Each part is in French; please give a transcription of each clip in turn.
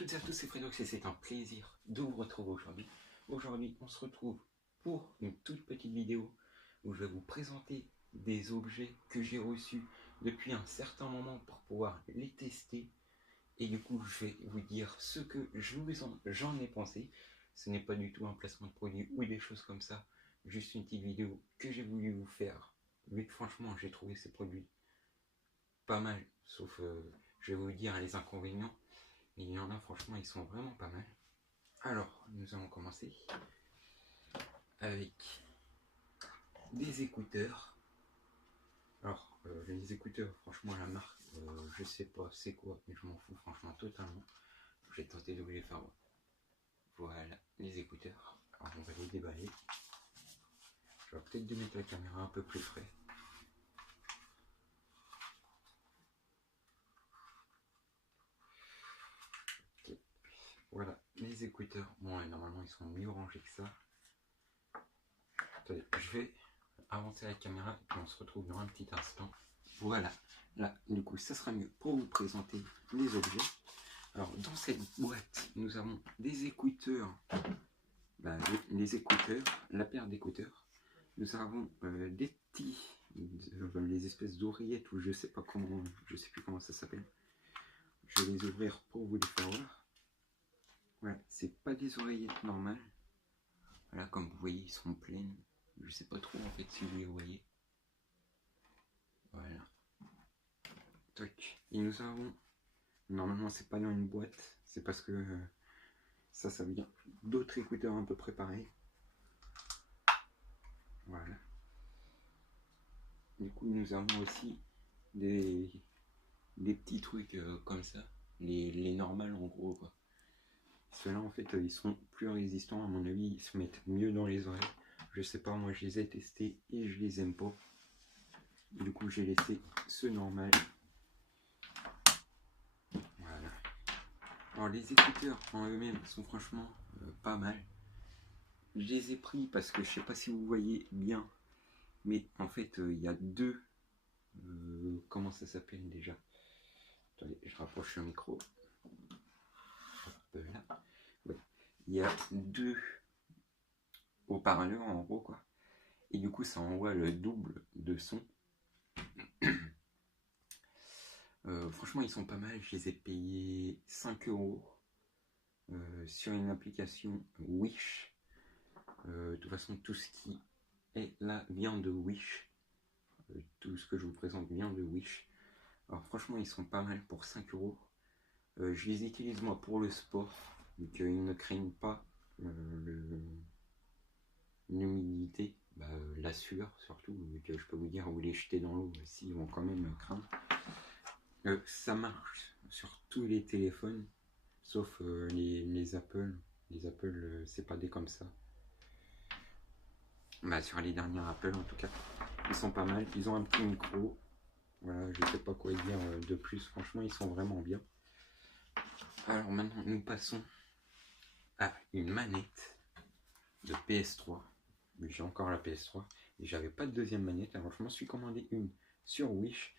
toutes et à tous, c'est Fredox et c'est un plaisir de vous retrouver aujourd'hui. Aujourd'hui, on se retrouve pour une toute petite vidéo où je vais vous présenter des objets que j'ai reçus depuis un certain moment pour pouvoir les tester. Et du coup, je vais vous dire ce que j'en ai pensé. Ce n'est pas du tout un placement de produit ou des choses comme ça. Juste une petite vidéo que j'ai voulu vous faire. Vu que franchement, j'ai trouvé ces produits pas mal. Sauf, je vais vous dire les inconvénients. Il y en a, franchement, ils sont vraiment pas mal. Alors, nous allons commencer avec des écouteurs. Alors, les écouteurs, franchement, la marque, je sais pas c'est quoi, mais je m'en fous, franchement, totalement. J'ai tenté de vous les faire voir. Voilà, les écouteurs. Alors, on va les déballer. Je vais peut-être mettre la caméra un peu plus près. Okay. Voilà, les écouteurs. Bon, normalement, ils sont mieux rangés que ça. Attendez, je vais avancer la caméra et puis on se retrouve dans un petit instant. Voilà, là, du coup, ça sera mieux pour vous présenter les objets. Alors, dans cette boîte, nous avons des écouteurs, les écouteurs, la paire d'écouteurs. Nous avons des petits, les espèces d'oreillettes, ou je sais pas comment, je sais plus comment ça s'appelle. Je vais les ouvrir pour vous les faire voir. Voilà, c'est pas des oreillettes normales. Voilà, comme vous voyez, ils sont pleines. Je sais pas trop en fait si vous les voyez. Voilà. Toc. Et nous avons, normalement c'est pas dans une boîte, c'est parce que ça vient d'autres écouteurs un peu préparés. Voilà. Du coup nous avons aussi des petits trucs comme ça, les normales en gros quoi. Ceux-là en fait ils sont plus résistants, à mon avis ils se mettent mieux dans les oreilles. Je sais pas, moi je les ai testés et je les aime pas. Du coup j'ai laissé ce normal. Voilà. Alors les écouteurs en eux-mêmes sont franchement pas mal. Je les ai pris parce que je sais pas si vous voyez bien, mais en fait il y a deux, comment ça s'appelle déjà? Attendez, je rapproche le micro. Hop là. Ouais. Il y a deux haut-parleurs en gros quoi. Et du coup ça envoie le double de son. Franchement ils sont pas mal, je les ai payés 5 € sur une application Wish. De toute façon tout ce qui est là vient de Wish. Tout ce que je vous présente vient de Wish. Alors franchement ils sont pas mal pour 5 €. Je les utilise moi pour le sport, vu qu'ils ne craignent pas l'humidité, la sueur surtout, vu que je peux vous dire vous les jeter dans l'eau s'ils vont quand même craindre. Ça marche sur tous les téléphones, sauf les Apple. Les Apple, c'est pas des comme ça. Sur les dernières Apple en tout cas, ils sont pas mal. Ils ont un petit micro. Voilà, je sais pas quoi dire de plus. Franchement, ils sont vraiment bien. Alors maintenant, nous passons à une manette de PS3. J'ai encore la PS3 et j'avais pas de deuxième manette. Alors je m'en suis commandé une sur Wish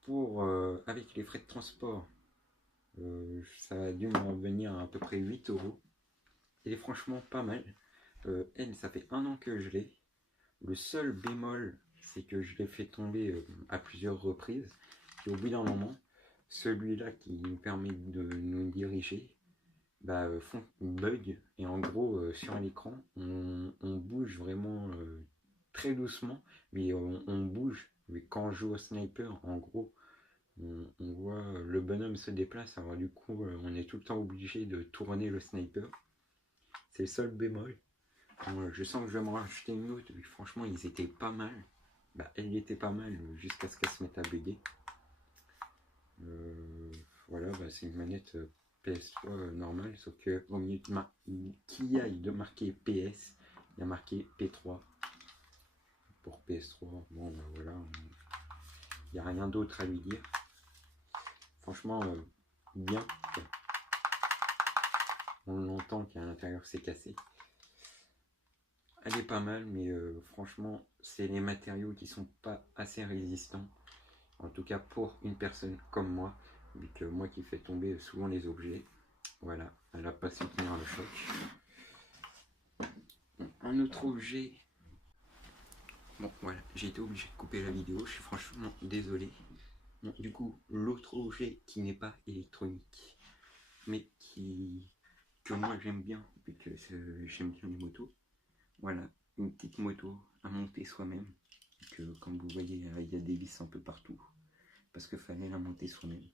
pour avec les frais de transport. Ça a dû me revenir à peu près 8 €. Elle est franchement pas mal. Elle, ça fait 1 an que je l'ai. Le seul bémol, c'est que je l'ai fait tomber à plusieurs reprises. Et au bout d'un moment, celui-là qui nous permet de nous diriger, font bug. Et en gros, sur l'écran, on bouge vraiment très doucement, mais on bouge. Mais quand on joue au sniper, en gros, on voit le bonhomme se déplace. Alors du coup, on est tout le temps obligé de tourner le sniper. C'est le seul bémol. Je sens que je vais m'en racheter une autre. Franchement, ils étaient pas mal. Elle était pas mal jusqu'à ce qu'elle se mette à bugger. Voilà, c'est une manette PS3 normale, sauf que au milieu qu'il y aille de marquer PS, il y a marqué P3 pour PS3. Bon, voilà, il n'y a rien d'autre à lui dire. Franchement, bien. On l'entend qu'à l'intérieur c'est cassé. Elle est pas mal, mais franchement, c'est les matériaux qui sont pas assez résistants. En tout cas pour une personne comme moi, vu que moi qui fais tomber souvent les objets. Voilà, elle a pas su tenir le choc. Un autre objet. Bon, voilà, j'ai été obligé de couper la vidéo, je suis franchement désolé. Bon, du coup, l'autre objet qui n'est pas électronique, mais que moi j'aime bien, vu que j'aime bien les motos. Voilà, une petite moto à monter soi-même. Que comme vous voyez, il y a des vis un peu partout, parce qu'il fallait la monter soi-même.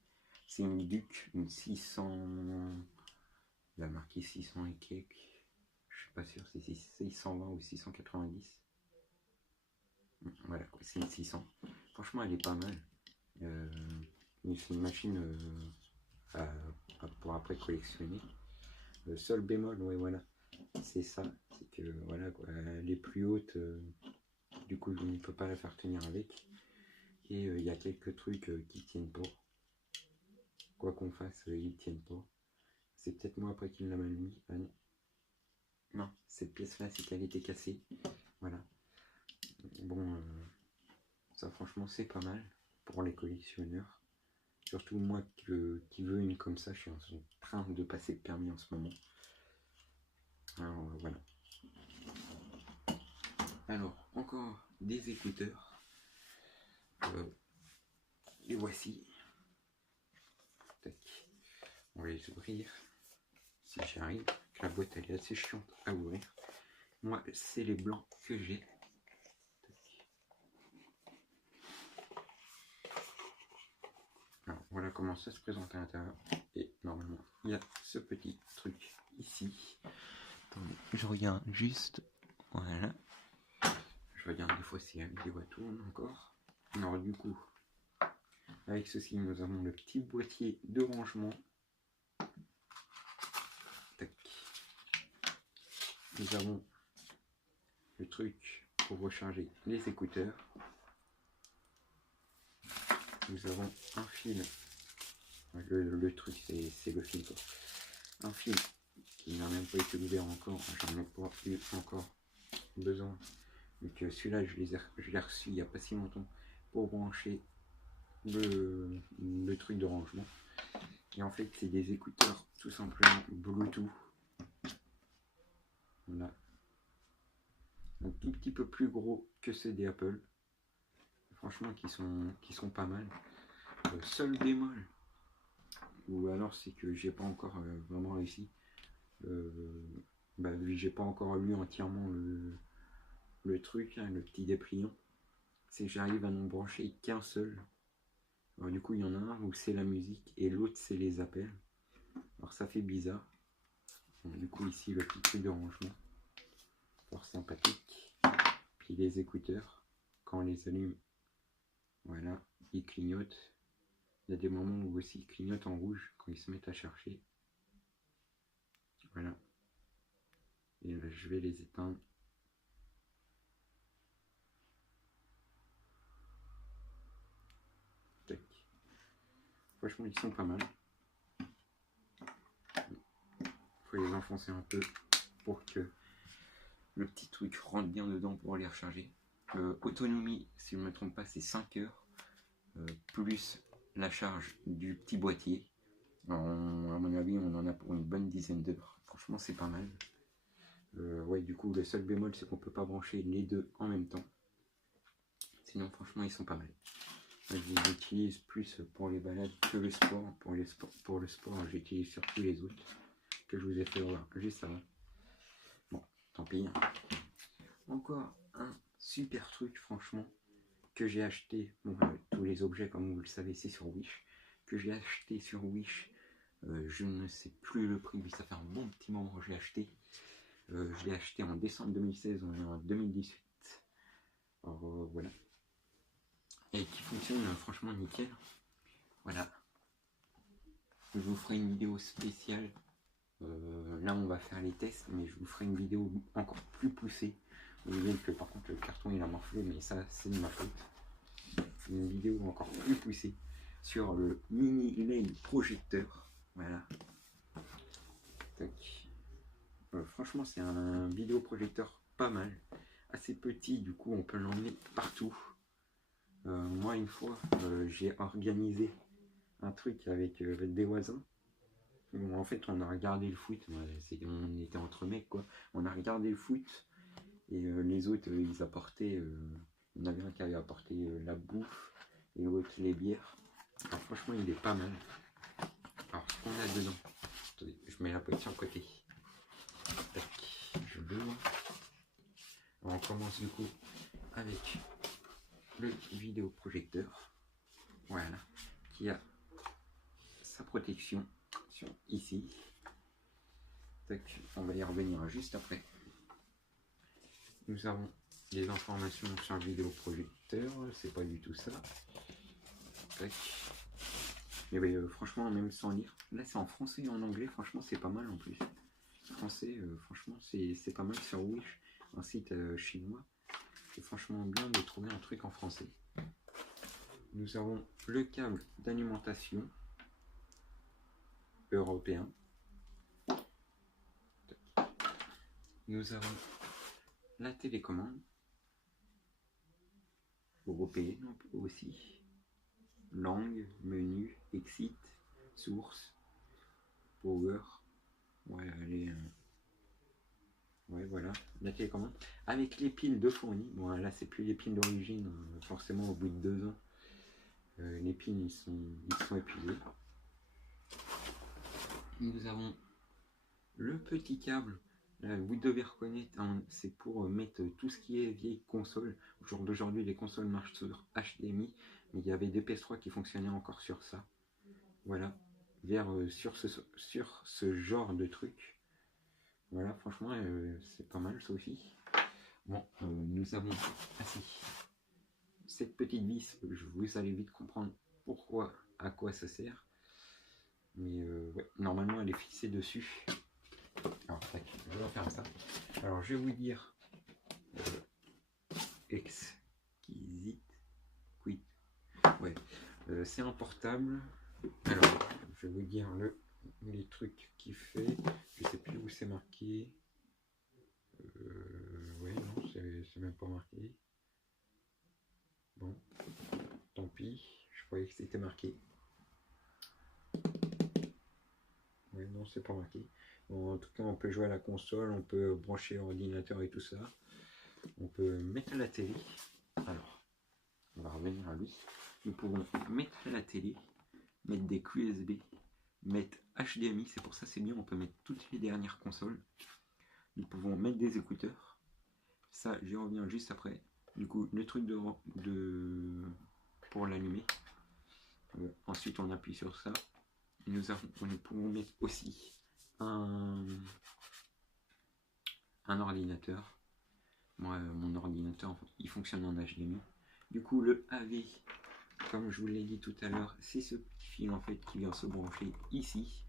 C'est une Duc, une 600, la marqué 600 et quelques. Je suis pas sûr si c'est 620 ou 690. Voilà, c'est une 600. Franchement, elle est pas mal. C'est une machine pour après collectionner. Le seul bémol, ouais, voilà, c'est ça. C'est que, voilà, quoi, elle est plus haute. Du coup, je ne peux pas la faire tenir avec. Et il y a quelques trucs qui tiennent pas. Quoi qu'on fasse, ils tiennent pas. C'est peut-être moi après qui l'a mal mis. Ah non. Non, cette pièce-là, c'est qu'elle était cassée. Voilà. Bon, ça franchement, c'est pas mal pour les collectionneurs. Surtout moi qui veux une comme ça, je suis en train de passer le permis en ce moment. Alors voilà. Alors, encore des écouteurs. Les voici. Tac. On va les ouvrir. Si j'y arrive. La boîte elle est assez chiante à ouvrir. Moi, c'est les blancs que j'ai. Alors, voilà comment ça se présente à l'intérieur. Et normalement, il y a ce petit truc ici. Attendez, je regarde juste. Voilà. Je regarde des fois si la vidéo tourne encore. Alors du coup, avec ceci, nous avons le petit boîtier de rangement. Tac. Nous avons le truc pour recharger les écouteurs. Nous avons un fil. Le truc, c'est le fil, quoi. Un fil qui n'a même pas été ouvert encore. J'en ai pas eu encore besoin. Donc celui-là, je l'ai reçu il n'y a pas si longtemps pour brancher le truc de rangement. Et en fait, c'est des écouteurs tout simplement Bluetooth. Voilà. Un tout petit peu plus gros que ceux des Apple. Franchement, qui sont pas mal. Seul bémol, ou alors c'est que j'ai pas encore vraiment réussi. J'ai pas encore lu entièrement le truc, hein, le petit dépliant. C'est que j'arrive à n'en brancher qu'un seul. Alors du coup, il y en a un où c'est la musique et l'autre c'est les appels. Alors ça fait bizarre. Donc, du coup, ici le petit truc de rangement. Fort sympathique. Puis les écouteurs, quand on les allume, voilà, ils clignotent. Il y a des moments où aussi ils clignotent en rouge quand ils se mettent à chercher. Voilà. Et là, je vais les éteindre. Tac. Franchement, ils sont pas mal. Il faut les enfoncer un peu pour que le petit truc rentre bien dedans pour les recharger. Autonomie, si je ne me trompe pas, c'est 5 heures. Plus la charge du petit boîtier. À mon avis, on en a pour une bonne dizaine d'heures. Franchement, c'est pas mal. Ouais, du coup, le seul bémol, c'est qu'on peut pas brancher les deux en même temps. Sinon, franchement, ils sont pas mal. Moi, je les utilise plus pour les balades que le sport. Pour le sport, j'utilise surtout les autres que je vous ai fait voir juste avant. Bon, tant pis. Encore un super truc, franchement, que j'ai acheté. Bon, tous les objets, comme vous le savez, c'est sur Wish. Que j'ai acheté sur Wish. Je ne sais plus le prix, mais ça fait un bon petit moment que j'ai acheté. Je l'ai acheté en décembre 2016, on est en 2018. Alors, voilà. Et qui fonctionne franchement nickel. Voilà. Je vous ferai une vidéo spéciale. Là, on va faire les tests, mais je vous ferai une vidéo encore plus poussée. Vous voyez que par contre, le carton il a morflé, mais ça, c'est de ma faute. Une vidéo encore plus poussée sur le mini LED projecteur. Voilà. Tac. Franchement, c'est un vidéoprojecteur pas mal. Assez petit, du coup, on peut l'emmener partout. Moi, une fois, j'ai organisé un truc avec des voisins. Bon, en fait, on a regardé le foot, on était entre mecs, quoi. On a regardé le foot, et les autres, ils apportaient... on avait un qui avait apporté la bouffe, et l'autre les bières. Alors, franchement, il est pas mal. Alors, ce qu'on a dedans... Attendez, je mets la poêle sur le côté. Tac, je l'ouvre. On commence du coup avec le vidéoprojecteur. Voilà, qui a sa protection ici. Tac, on va y revenir juste après. Nous avons des informations sur le vidéoprojecteur, c'est pas du tout ça. Tac. Mais oui, franchement, même sans lire, là c'est en français et en anglais, franchement c'est pas mal en plus. Français, franchement c'est pas mal sur Wish, un site chinois. C'est franchement bien de trouver un truc en français. Nous avons le câble d'alimentation européen. Nous avons la télécommande européenne aussi. Langue, menu, exit, source, power. Ouais, allez. Ouais, voilà, la télécommande. Avec les piles de fourni. Bon, là, c'est plus les piles d'origine. Forcément, au bout de 2 ans, les piles, ils sont épuisés. Nous avons le petit câble. Vous devez reconnaître, hein, c'est pour mettre tout ce qui est vieille console. Au jour d'aujourd'hui, les consoles marchent sur HDMI, mais il y avait des PS3 qui fonctionnaient encore sur ça. Voilà, sur ce genre de truc. Voilà, franchement, c'est pas mal ça aussi. Bon, nous avons cette petite vis. Vous allez vite comprendre pourquoi, à quoi ça sert. Mais ouais, normalement, elle est fixée dessus. Alors, tac, je vais faire ça. Alors, je vais vous dire exquisite quit. Ouais, c'est un portable. Alors, je vais vous dire les trucs qu'il fait. Je sais plus où c'est marqué. Ouais, non, c'est même pas marqué. Bon, tant pis. Je croyais que c'était marqué. Ouais, non, c'est pas marqué. Bon, en tout cas, on peut jouer à la console, on peut brancher l'ordinateur et tout ça. On peut mettre la télé. Alors, on va revenir à lui. Nous pouvons mettre la télé, mettre des clés USB, mettre HDMI. C'est pour ça c'est bien, on peut mettre toutes les dernières consoles. Nous pouvons mettre des écouteurs. Ça, j'y reviens juste après. Du coup, le truc pour l'allumer. Ensuite, on appuie sur ça. Nous pouvons mettre aussi un ordinateur. Moi, mon ordinateur, il fonctionne en HDMI. Du coup, le AV, comme je vous l'ai dit tout à l'heure, c'est ce petit fil en fait qui vient se brancher ici.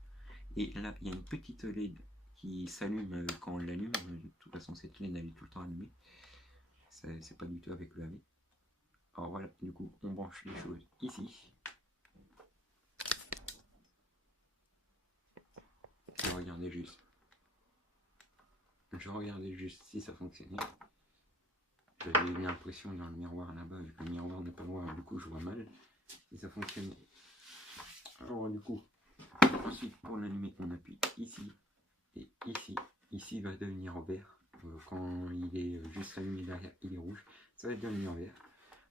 Et là, il y a une petite LED qui s'allume quand on l'allume. De toute façon, cette LED, elle est tout le temps allumée. C'est pas du tout avec le AV. Alors voilà, du coup, on branche les choses ici. Je regardais juste si ça fonctionnait. J'avais l'impression dans le miroir là-bas, le miroir n'est pas loin, du coup je vois mal. Et ça fonctionnait. Alors du coup, ensuite pour l'allumer, on appuie ici et ici. Ici va devenir vert. Quand il est juste allumé derrière, il est rouge. Ça va devenir vert.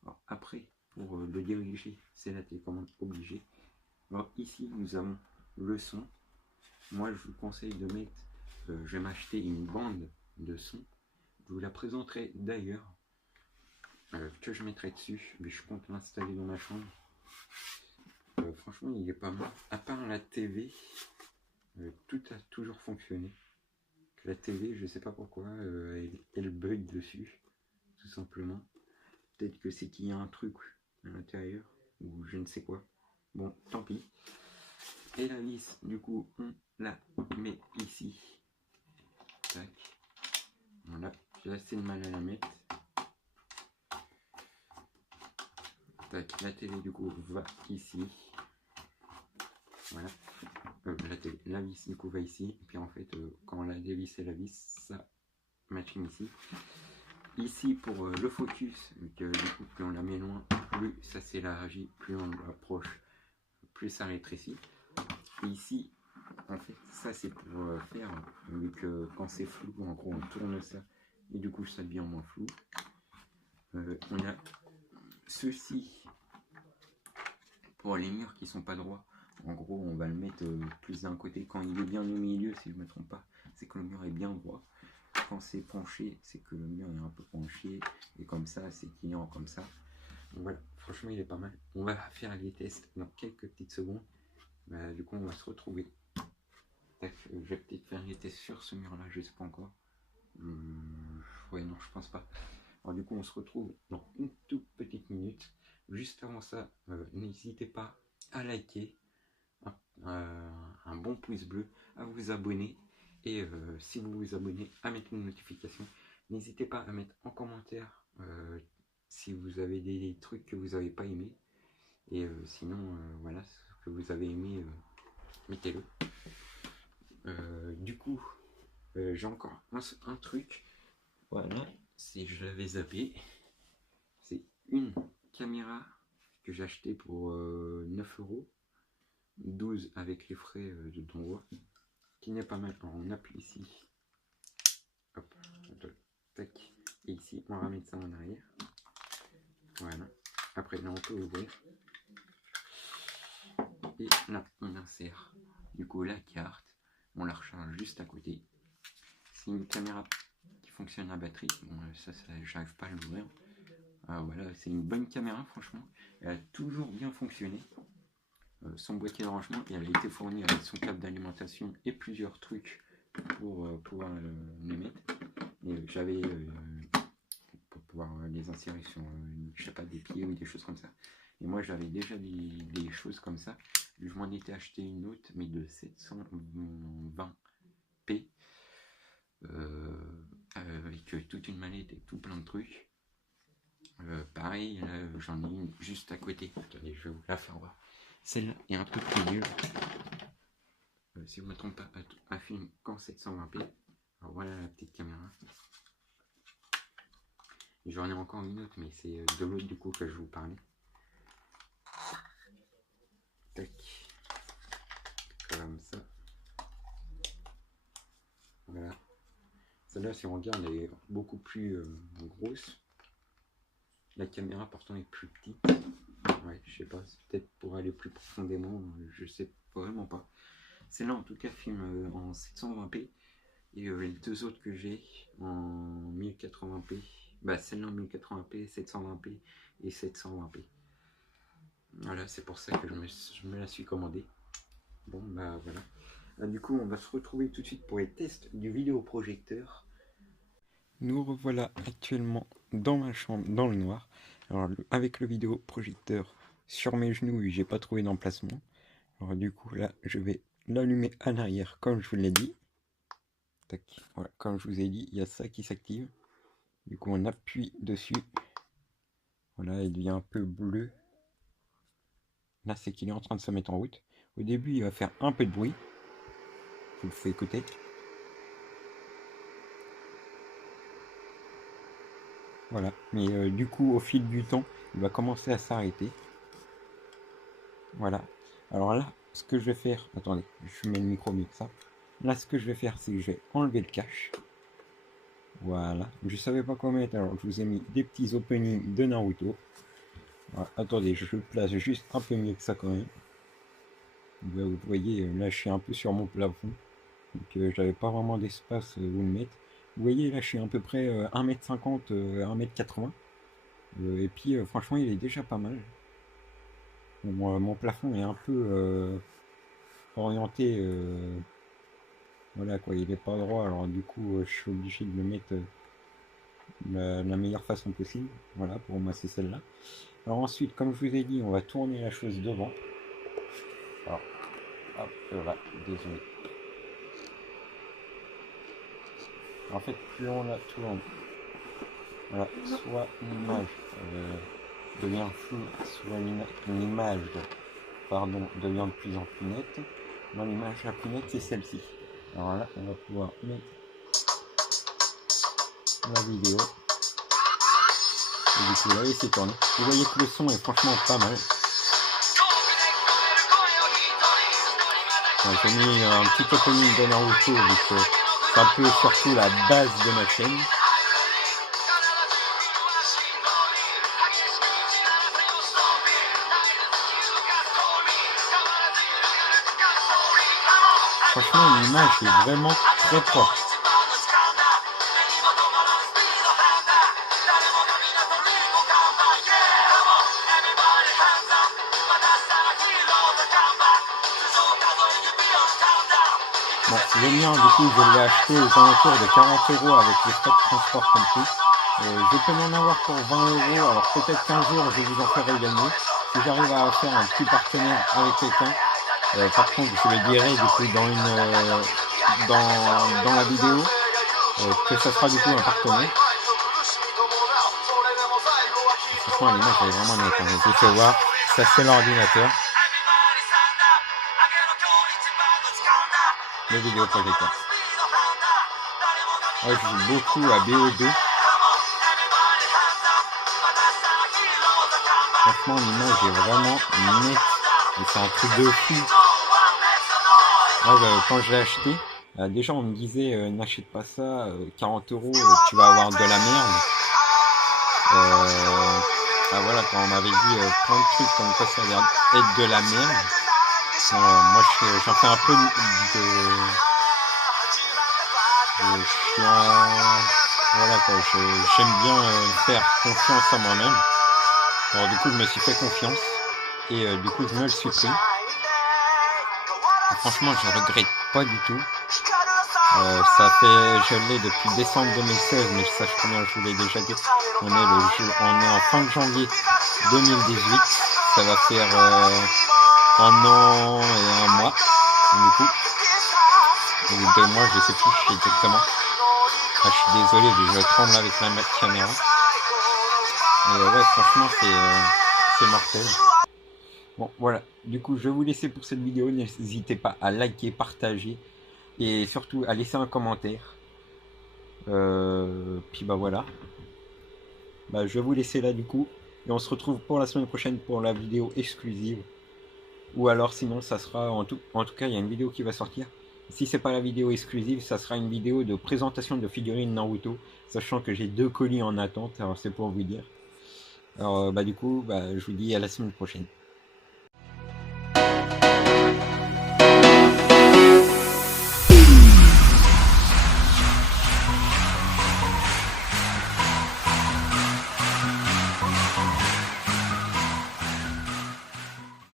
Alors, après, pour le diriger, c'est la télécommande obligée. Alors ici, nous avons le son. Moi, je vous conseille de mettre, je vais m'acheter une bande de son. Je vous la présenterai d'ailleurs, que je mettrai dessus, mais je compte l'installer dans ma chambre. Franchement, il est pas mal. À part la TV, tout a toujours fonctionné. La TV, je sais pas pourquoi, elle bug dessus, tout simplement. Peut-être que c'est qu'il y a un truc à l'intérieur, ou je ne sais quoi. Bon, tant pis. Et la vis, du coup, on la met ici. Tac. Voilà, j'ai assez de mal à la mettre. Tac, la télé, du coup, va ici. Voilà. La vis, du coup, va ici. Et puis, en fait, quand on la dévisse et la vis, ça machine ici. Ici, pour le focus, du coup, plus on la met loin, plus ça s'élargit, plus on l'approche, plus ça rétrécit. Et ici, en fait, ça c'est pour faire, vu que quand c'est flou, en gros, on tourne ça, et du coup, ça devient moins flou. On a ceci pour les murs qui sont pas droits. En gros, on va le mettre plus d'un côté. Quand il est bien au milieu, si je me trompe pas, c'est que le mur est bien droit. Quand c'est penché, c'est que le mur est un peu penché. Et comme ça, c'est client comme ça. Donc voilà, franchement, il est pas mal. On va faire les tests dans quelques petites secondes. Du coup, on va se retrouver. Je vais peut-être faire les tests sur ce mur-là, je sais pas encore. Ouais, non, je pense pas. Alors, du coup, on se retrouve dans une toute petite minute. Juste avant ça, n'hésitez pas à liker, un bon pouce bleu, à vous abonner. Et si vous vous abonnez, à mettre une notification. N'hésitez pas à mettre en commentaire si vous avez des trucs que vous n'avez pas aimé. Et sinon, voilà, ce que vous avez aimé, mettez-le. Du coup, j'ai encore un truc. Voilà, si je l'avais zappé. C'est une caméra que j'ai acheté pour 9 €, 12 avec les frais de d'envoi, qui n'est pas mal. Alors, on appuie ici, hop, tac, et ici on ramène ça en arrière. Voilà. Après là on peut ouvrir. Et là on insère du coup la carte, on la recharge juste à côté. C'est une caméra qui fonctionne à batterie. Bon, ça j'arrive pas à l'ouvrir. Voilà, c'est une bonne caméra franchement. Elle a toujours bien fonctionné. Son boîtier de rangement, et elle a été fournie avec son câble d'alimentation et plusieurs trucs pour pouvoir les mettre. Et j'avais pour pouvoir les insérer sur, je sais pas, des pieds ou des choses comme ça. Et moi j'avais déjà des choses comme ça. Je m'en étais acheté une autre, mais de 720p, avec toute une mallette et tout plein de trucs. Pareil, j'en ai une juste à côté. Attendez, je vais vous la faire voir. Celle-là est un peu plus nulle. Si je ne me trompe pas, elle filme qu'en 720p. Alors voilà la petite caméra. J'en ai encore une autre, mais c'est de l'autre du coup que je vous parlais. Tac. Comme ça. Voilà. Celle-là, si on regarde, elle est beaucoup plus grosse. La caméra pourtant est plus petite. Ouais, je sais pas, c'est peut-être pour aller plus profondément, je sais vraiment pas. Celle-là en tout cas filme en 720p. Et les deux autres que j'ai en 1080p, bah celle-là en 1080p, 720p et 720p. Voilà, c'est pour ça que je me la suis commandée. Bon, bah voilà. Du coup, on va se retrouver tout de suite pour les tests du vidéoprojecteur. Nous revoilà actuellement dans ma chambre, dans le noir. Alors, avec le vidéoprojecteur sur mes genoux, j'ai pas trouvé d'emplacement. Alors, du coup, là, je vais l'allumer à l'arrière, comme je vous l'ai dit. Tac, voilà, comme je vous ai dit, il y a ça qui s'active. Du coup, on appuie dessus. Voilà, il devient un peu bleu. Là, c'est qu'il est en train de se mettre en route. Au début, il va faire un peu de bruit. Je vous le fais écouter. Voilà, mais du coup, au fil du temps, il va commencer à s'arrêter. Voilà. Alors là, ce que je vais faire... Attendez, je mets le micro mieux que ça. Là, ce que je vais faire, c'est que je vais enlever le cache. Voilà. Je savais pas quoi mettre, alors je vous ai mis des petits openings de Naruto. Voilà. Attendez, je le place juste un peu mieux que ça quand même. Vous voyez, là, je suis un peu sur mon plafond. Donc, j'avais pas vraiment d'espace où le mettre. Vous voyez, là, je suis à peu près 1m50, 1m80. Et puis, franchement, il est déjà pas mal. Bon, mon plafond est un peu orienté. Voilà quoi, il est pas droit. Alors, du coup, je suis obligé de le mettre la meilleure façon possible. Voilà, pour moi, c'est celle-là. Alors, ensuite, comme je vous ai dit, on va tourner la chose devant. Alors, hop, voilà, désolé. En fait, plus on la tourne, voilà, soit l'image devient floue, soit l'image devient de plus en plus nette. Moi, l'image la plus nette, c'est celle-ci. Alors là, on va pouvoir mettre la vidéo. Et du coup, là, il s'est tourné. Vous voyez que le son est franchement pas mal. Ouais, j'ai mis un petit opening de Naruto, vu que c'est un peu surtout la base de ma chaîne. Franchement, l'image est vraiment très propre. Bon, le mien, du coup, je l'ai acheté aux alentours de 40 € avec les frais de transport compris. Je peux en avoir pour 20 €, alors peut-être qu'un jour je vous en ferai gagner. Si j'arrive à faire un petit partenaire avec quelqu'un, par contre je le dirai du coup dans la vidéo que ça sera du coup un partenaire. Franchement l'image est vraiment nette, hein. Vous pouvez voir, ça c'est l'ordinateur. Le vidéoprojecteur. Ouais, je joue beaucoup à BO2. Franchement, l'image est vraiment nette. Et c'est un truc de fou. Ouais, quand je l'ai acheté, déjà on me disait n'achète pas ça, 40 €, tu vas avoir de la merde. Voilà, quand on m'avait dit plein de trucs comme quoi ça allait être de la merde. Moi j'en fais un peu voilà quoi, j'aime bien faire confiance à moi-même. Alors du coup je me suis fait confiance et du coup je me le suis pris. Et franchement je regrette pas du tout. Je l'ai depuis décembre 2016, mais ça je combien je vous l'ai déjà dit. On est en fin de janvier 2018. Ça va faire 1 an et 1 mois du coup. Ou 2 mois, je sais plus exactement. Je suis désolé, je tremble avec la caméra. Mais ouais, franchement, c'est mortel. Bon, voilà. Du coup, je vais vous laisser pour cette vidéo. N'hésitez pas à liker, partager et surtout à laisser un commentaire. Puis bah voilà. Bah, je vais vous laisser là du coup. Et on se retrouve pour la semaine prochaine pour la vidéo exclusive. Ou alors sinon, ça sera en tout cas, il y a une vidéo qui va sortir. Si c'est pas la vidéo exclusive, ça sera une vidéo de présentation de figurines Naruto, sachant que j'ai 2 colis en attente, alors c'est pour vous dire. Alors du coup, je vous dis à la semaine prochaine.